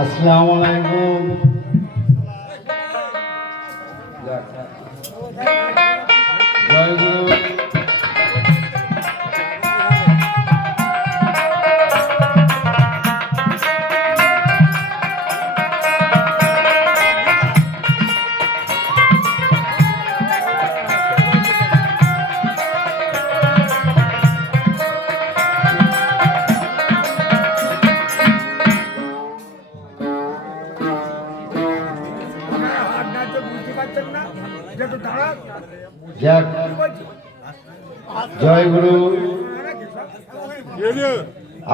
আসসালামু আলাইকুম। জয় গুরু। জয় গুরু।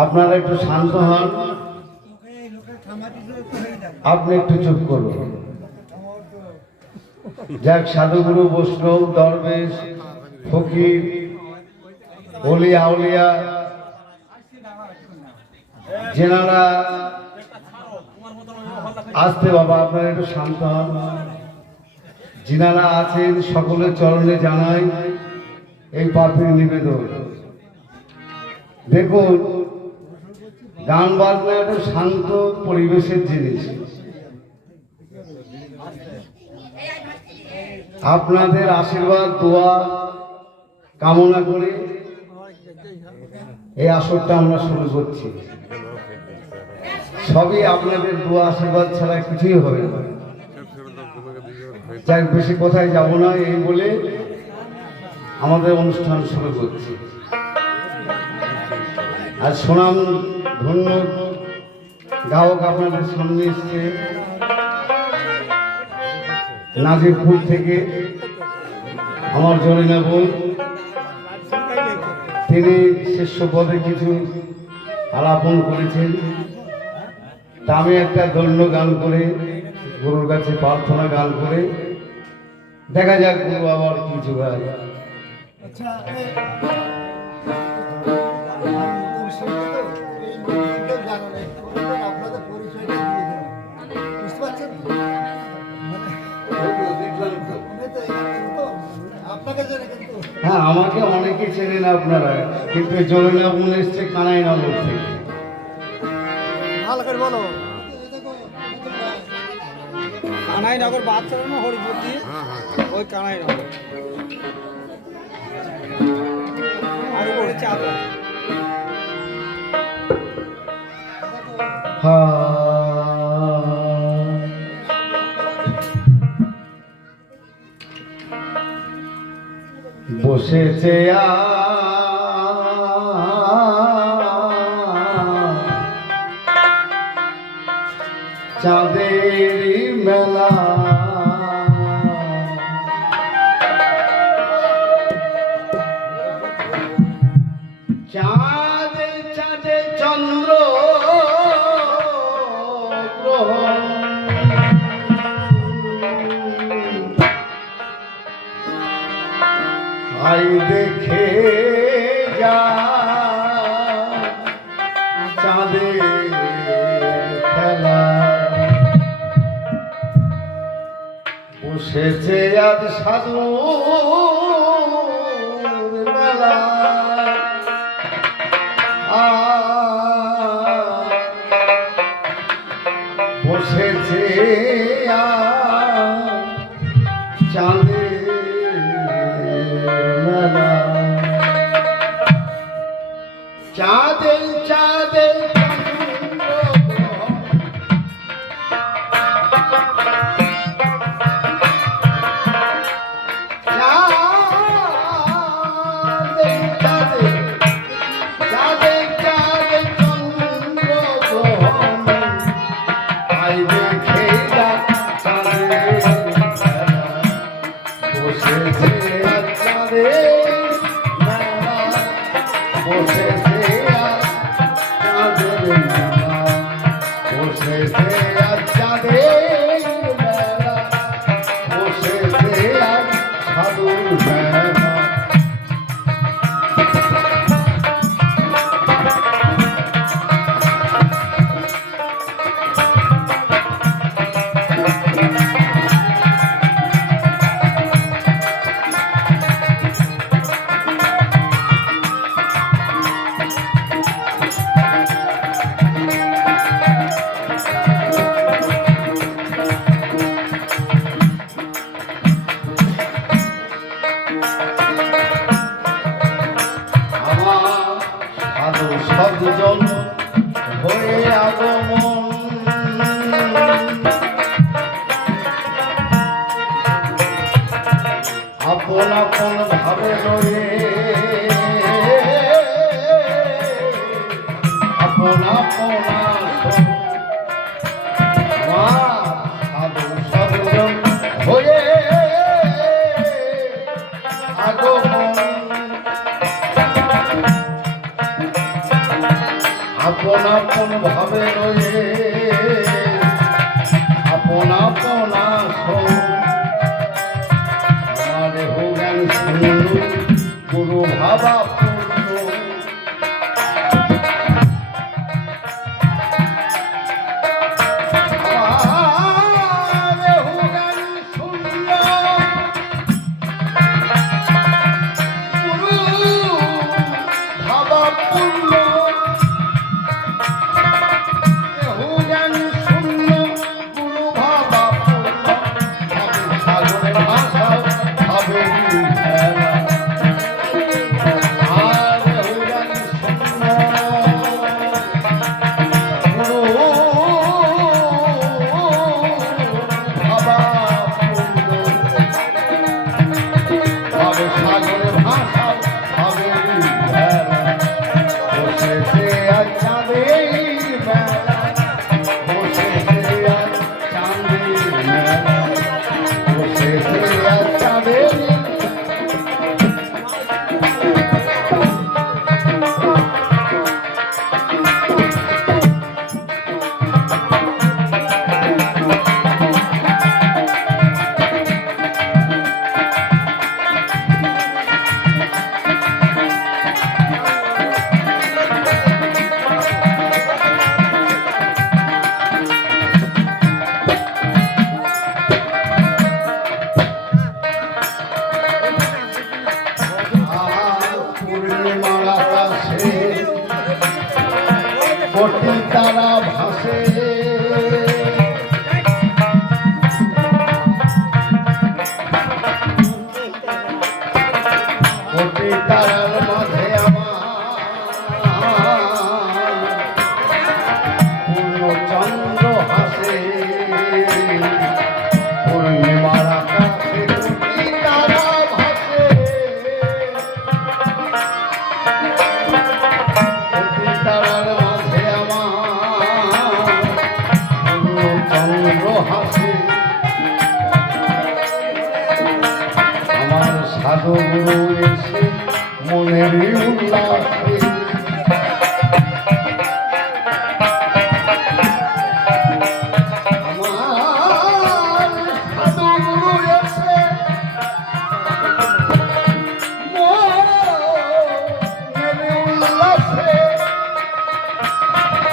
আপনারা একটু শান্ত হন, আপনি একটু চুপ করুন। যাক, সাধুগুরু, বৈষ্ণব, দরবেশ, ফকির, ওলি আউলিয়া, যেনারা আসতে, বাবা আপনারা একটু শান্ত হন। যিনারা আছেন সকলের চরণে জানাই এই পাপের নিবেদন। দেখুন, গান বাজনা একটা শান্ত পরিবেশের জিনিস। আপনাদের আশীর্বাদ দোয়া কামনা করে এই আসরটা আমরা শুরু করছি। সবই আপনাদের দোয়া আশীর্বাদ ছাড়া কিছুই হবে না। যাই, বেশি কোথায় যাব না, এই বলে আমাদের অনুষ্ঠান শুরু করছি। আর সুনাম ধন্য গায়ক আপনাদের সামনে এসছে নাজিরপুর থেকে আমার জরিনা বোন। তিনি শিষ্য পদে কিছু আলাপন করেছেন। তা আমি একটা ধন্য গান করে, গুরুর কাছে প্রার্থনা গান করে দেখা যাক গুরু আবার কি জোগায়। হ্যাঁ, আমাকে অনেকে চেনেন আপনারা, কিন্তু জরিনা বোন এসছে কানাইনগর থেকে। কানাইনগর বাচ্চা না হরিপুর, ওই কানাইনগর আর ওই চাপড়া। বসেছে চাঁদের মেলা, চাঁদে চাঁদে চন্দ্র গ্রহ, আই দেখে যা চাঁদের খেলা। বসেছে আজ সাধু মেলা, বসেছে চাঁদের মেলা। চাঁদে চাঁদে আগমন আপন আপন ভাবে রয়ে আপন আপন সাধু সদজন হয়ে আগমন আপন আপন ভাবে রয়ে আপন আপন আমার হোগান শুনু গুরু ভাবা পূর্ণ আমার হোগান শুনল গুরু ভাবা পূর্ণ জ্ঞান শূন্য গুরু ভাবা পূর্ণ সাগরের ভাষা ভাবে আর জ্ঞান শূন্য গুরু ভাবা পূর্ণ ভাবে সাগরের ভাষা ভাবে বসেছে আর চাঁদের বেলা বসেছে আর চাঁদের মেলা বসেছে আর চাঁদের পূর্ণিমার আকাশে কোটি তারা ভাসে কোটি তারার মাঝে আমার পূর্ণচন্দ্র হাসে পূর্ণিমার আকাশে কোটি তারা ভাসে কোটি তারার মাঝে আমার পূর্ণচন্দ্র হাসে আমার সাধু গুরু এসে মনের উল্লাসে আমার সাধু গুরু এসে মনের উল্লাসে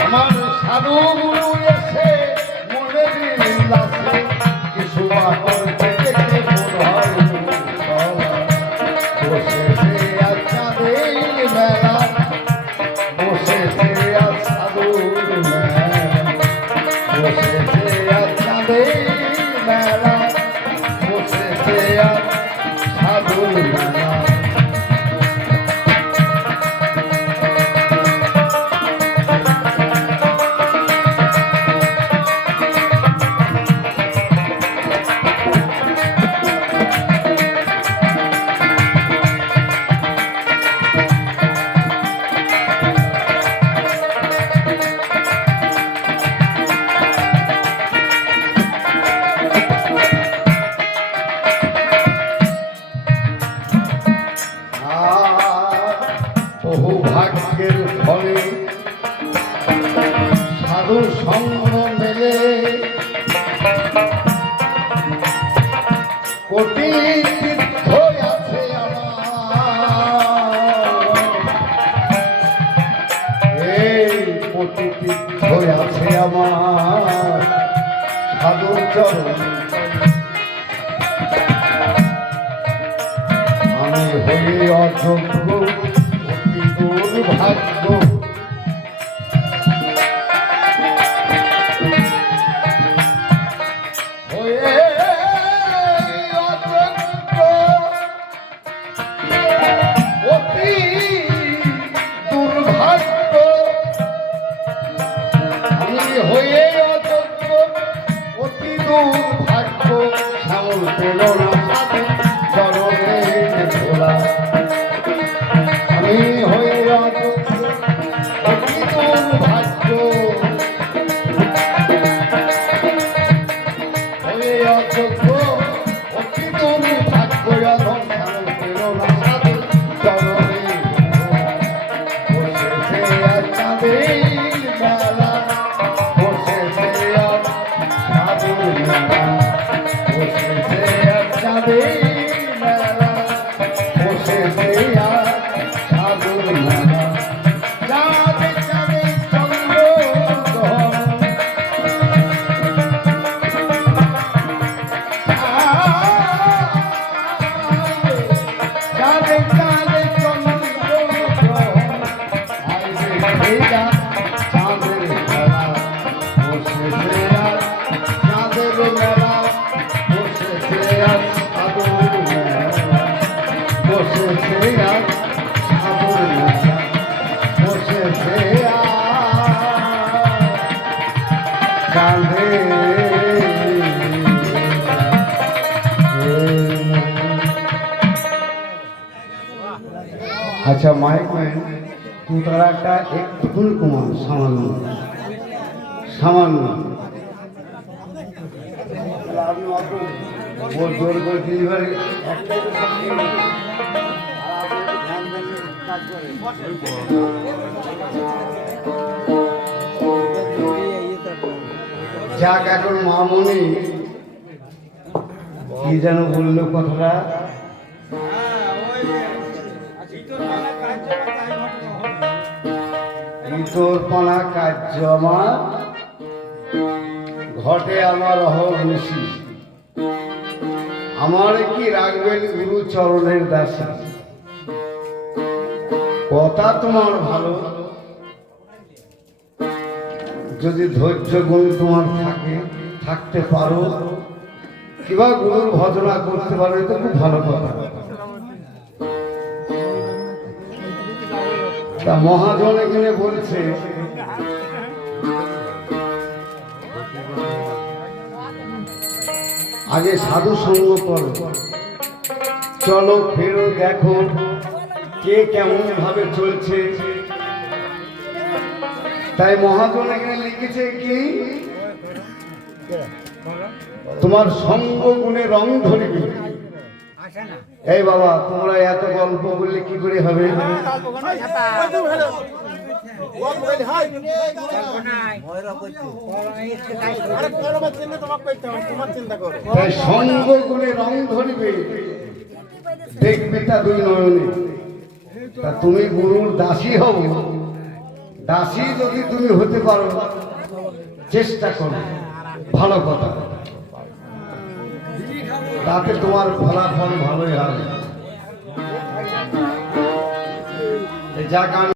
আমার সাধু গুরু এসে মনের উল্লাসে কিছু বাকর থেকে বসেছে আর চাঁদের মেলা বসেছে আর সাধুর মেলা বসেছে আর চাঁদের মেলা বসেছে আর সাধুর মেলা বহু ভাগ্যের ফলে সাধু সঙ্গ মেলে কোটি তীর্থ আছে আমার এই কোটি তীর্থ আছে আমার সাধুর চরণ আমি হই অযোগ্য অতি দুর্ভাগ্য হয়ে অযোগ্য অতি দুর্ভাগ্য পেল না সাধু চরণে ভোলা। আমি হয়ে তোর ভাগ্য হয়ে অযোগ্য অতি তোর ভাগ্য অধম পেল না সাধু চরণে বসেছে আর চাঁদের মেলা বসেছে আর সাধুর মেলা বসেছে আর চাঁদের মেলা বসেছে আর সাধুর মেলা চাঁদে চাঁদে চন্দ্র চাঁদে চাঁদে চন্দ্র চাঁদের মেলা বসেছে আর চাঁদের মেলা বসেছে আর সাধুর মেলা বসেছে আর সাধুর মেলা বসেছে আর চাঁদের अच्छा माइक में तू तारा का एक फुल कुमार सामान्य सामान्य वो जोर कर डिलीवरी যাক এখন মামনি কি যেন বললো কথাটা তোরপনা কার্য আমার ঘটে আমার অহর্নিশি আমার কি রাখবেন গুরু চরণের দাসী কথা তোমার ভালো যদি ধৈর্য গুণ তোমার থাকতে পারো কিংবা গুরুর ভজনা করতে পারো তো খুব ভালো কথা তা মহাজন এখানে বলছে আগে সাধু সঙ্গ করো চলো ফেরো দেখো কে কেমন ভাবে চলছে তাই মহাজন এখানে লিখেছে কি তোমার সঙ্গ গুণে রং ধরিবে এই বাবা তোমরা এত গল্প বললে কি করে হবে সঙ্গ গুণে রং ধরিবে দেখবে তা দুই নয়নে তা তুমি গুরুর দাসী হও দাসী যদি তুমি হতে পারো চেষ্টা করো ভালো কথা তাতে তোমার ফলাফল ভালোই হবে যাক